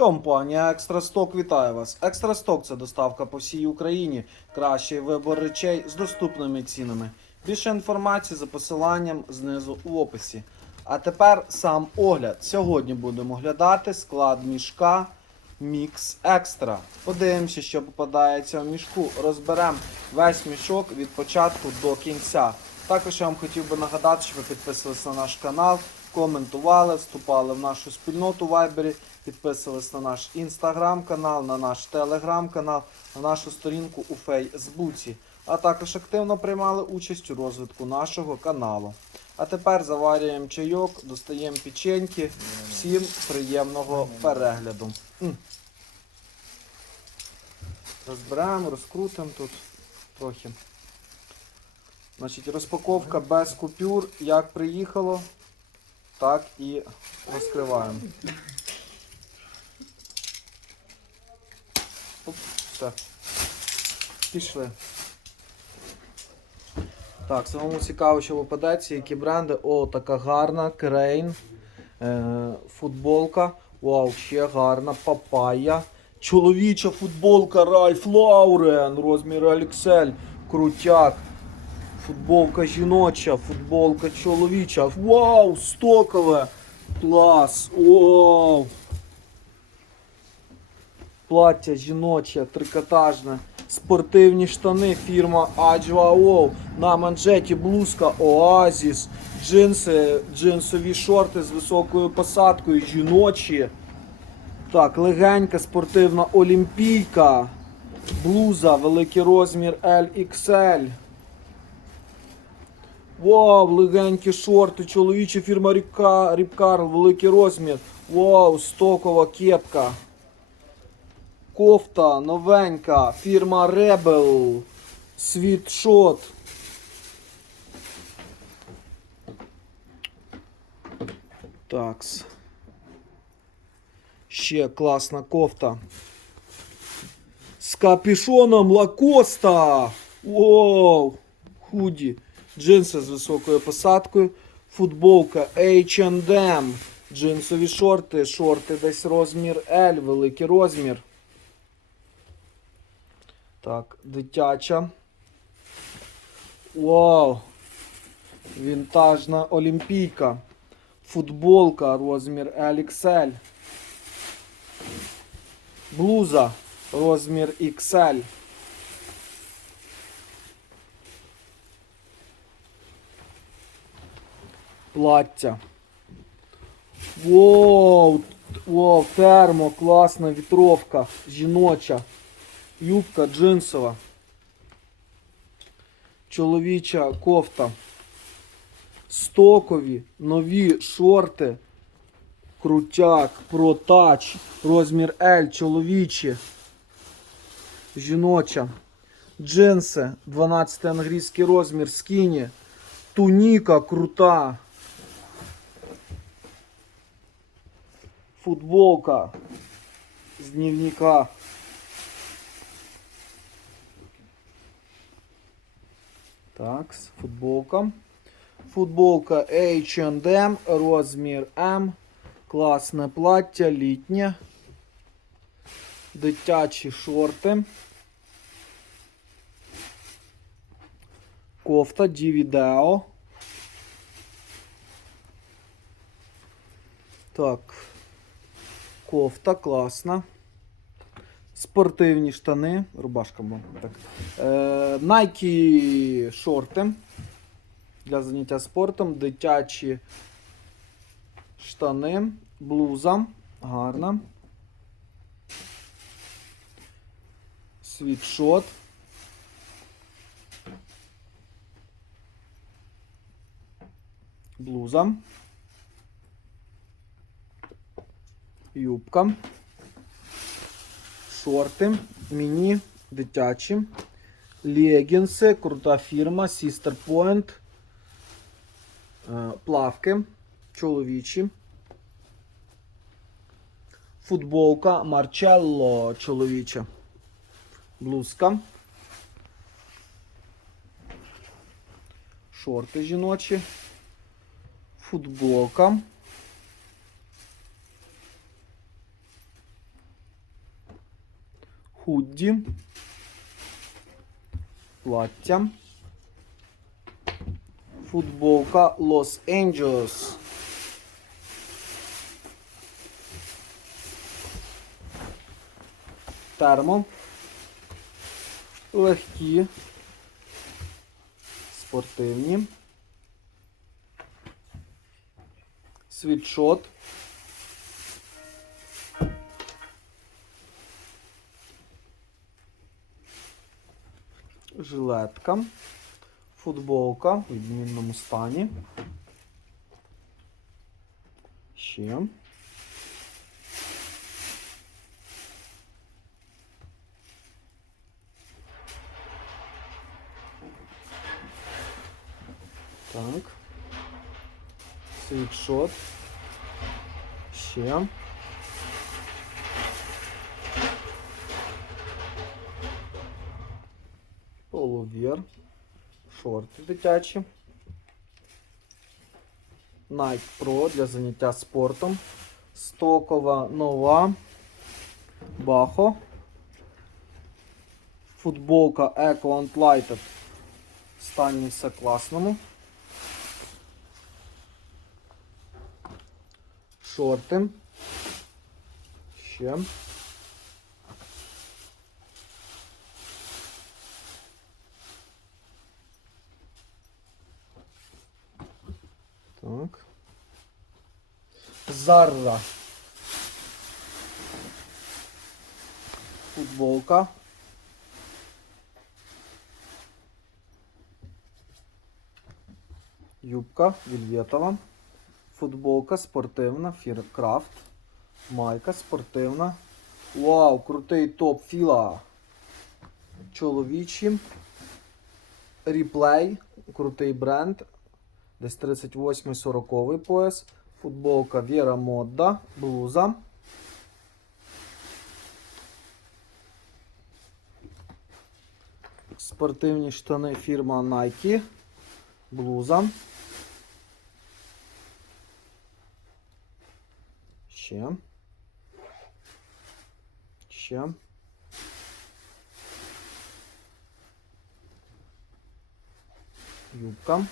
Компанія Екстрасток вітає вас. Екстрасток це доставка по всій Україні. Кращий вибор речей з доступними цінами. Більше інформації за посиланням знизу в описі. А тепер сам огляд. Сьогодні будемо оглядати склад мішка Мікс Екстра. Подивимося, що попадається в мішку. Розберемо весь мішок від початку до кінця. Також я вам хотів би нагадати, щоб ви підписувалися на наш канал, коментували, вступали в нашу спільноту в Вайбері, підписувались на наш інстаграм-канал, на наш телеграм-канал, на нашу сторінку у Фейсбуці, а також активно приймали участь у розвитку нашого каналу. А тепер заварюємо чайок, достаємо печеньки. Всім приємного перегляду. М. Розберемо, розкрутимо тут трохи. Значить, розпаковка без купюр. Як приїхало, так і розкриваємо. Оп, все. Пішли. Так, самому цікаво, що попадеться, які бренди. О, така гарна, Крейн. Футболка. Вау, ще гарна. Папая. Чоловіча футболка Ральф Лаурен. Розмір XL. Крутяк. Футболка жіноча, футболка чоловіча. Вау! Стокове! Клас! Вау! Плаття жіноче, трикотажне. Спортивні штани, фірма Оу. На манжеті блузка Оазіс. Джинси, джинсові шорти з високою посадкою, жіночі. Так, легенька спортивна олімпійка. Блуза, великий розмір LXL. Вау, легенькі шорти, чоловіча фірма Ріпка, Ріпкарл, великий розмір. Вау, стокова кепка. Кофта новенька, фірма Rebel. Світшот. Такс. Ще класна кофта. З капюшоном Лакоста. Воу. Худі. Джинси з високою посадкою. Футболка H&M. Джинсові шорти. Шорти десь розмір L, великий розмір. Так, дитяча. Вау! Вінтажна олімпійка. Футболка розмір LXL. Блуза розмір XL. Плаття. Воу! Воу, термо, класна вітровка. Жіноча. Юбка джинсова. Чоловіча кофта. Стокові, нові шорти. Крутяк, протач, розмір L, чоловічі. Жіноча. Джинси, 12 англійський розмір, скіні. Туніка крута. Футболка з дневника. Так, футболка. Футболка H&M, розмір М. Класне плаття, літнє. Дитячі шорти. Кофта Дівідео. Так. Кофта класна. Спортивні штани. Рубашка була. Так. Е, Nike шорти для заняття спортом. Дитячі штани. Блуза. Гарна. Світшот. Блуза. Юбка. Шорти. Міні. Дитячі. Легінси. Крута фірма. Sister Point. Е, Плавки. Чоловічі. Футболка Марчелло чоловіча. Блузка. Шорти жіночі. Футболка. Худді. Плаття. Футболка Лос Angeles. Термо. Легкі. Спортивні. Світшот. Жилетка. Футболка в відмінному стані. Ще. Так. Світшот. Ще. Полувір. Шорти дитячі. Nike Pro для заняття спортом. Стокова нова. Бахо. Футболка Eco Unlighted. Стані все класному. Шорти. Ще. Так. Зарра. Футболка. Юбка вільветова. Футболка спортивна, Фіркрафт. Майка спортивна. Вау, крутий топ філа. Чоловічі. Ріплей. Крутий бренд. Десь 38-40 пояс. Футболка Віра Модда. Блуза. Спортивні штани фірма Nike. Блуза. Ще. Ще. Юбка.